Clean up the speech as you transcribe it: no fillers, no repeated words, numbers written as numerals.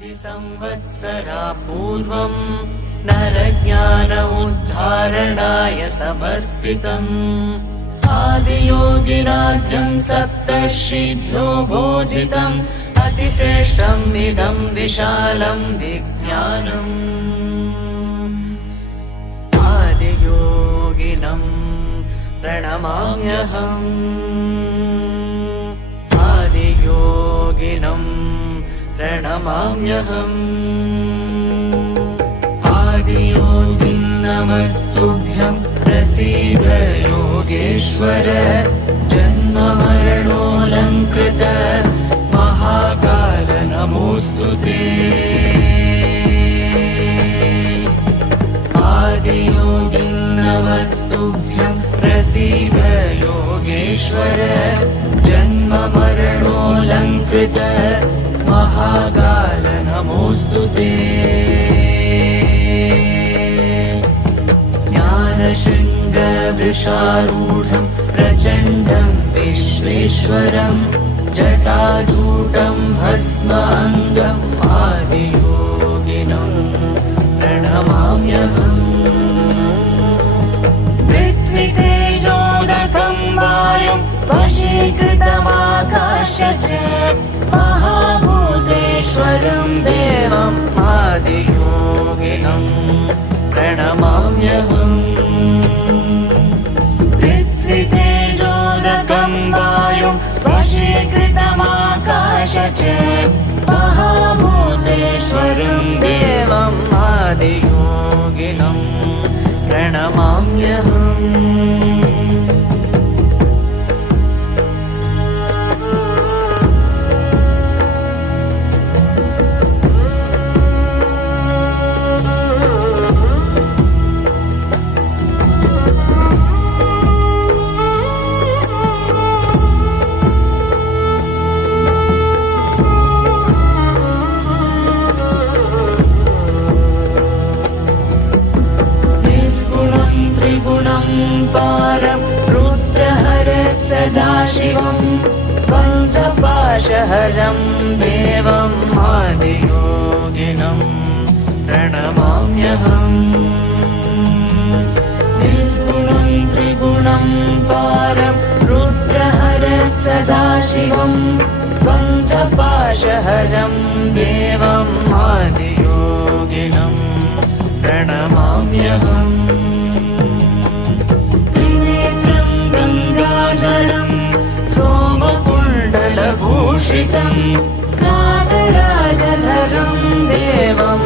संवत्सरा पूर्वम् नरज्ञान उद्धारणाय समर्पितम् आदियोगिराध्यम् सप्तर्षिभ्यो बोधितम् अतिश्रेष्ठम् इदम् विशालम् विज्ञानम् आदियोगिनम् प्रणमाम्यहम् आदियोगिनम् प्रणमाम्यहम् आदियोगिन् नमस्तुभ्यम् प्रसीद योगेश्वर जन्म मरणोऽलङ्कृत महाकाल नमोऽस्तु ते आदियोगिन् नमस्तुभ्यम् प्रसीद योगेश्वर जन्म मरणोऽलङ्कृत महाकाल नमोऽस्तु ते ज्ञानशृङ्गवृषारूढम् प्रचण्डम् विश्वेश्वरम् जटाधूतम् भस्माङ्गम् आदियोगिनम् प्रणमाम्यहम् पृथ्वीतेजोदकम् वायुम् वशीकृतमाकाश्य च महाभूतेश्वरम् देवम् आदियोगिनम् प्रणमाम्यहम् पृथ्वीतेजोदकम् वायुम् वशीकृतमाकाश च महाभूतेश्वरम् देवम् आदियोगिनम् प्रणमाम्यहम् पारम् रुद्रहरत् सदाशिवम् बन्धपाशहरम् देवम् आदियोगिनम् प्रणमाम्यहम् निर्गुणम् त्रिगुणम् पारम् रुद्रहरत् सदाशिवम् बन्धपाशहरम् देवम् आदियोगिनम् प्रणमाम्यहम् गङ्गाधरम् सोमकुण्डलभूषितम् नागराजधरम् देवम्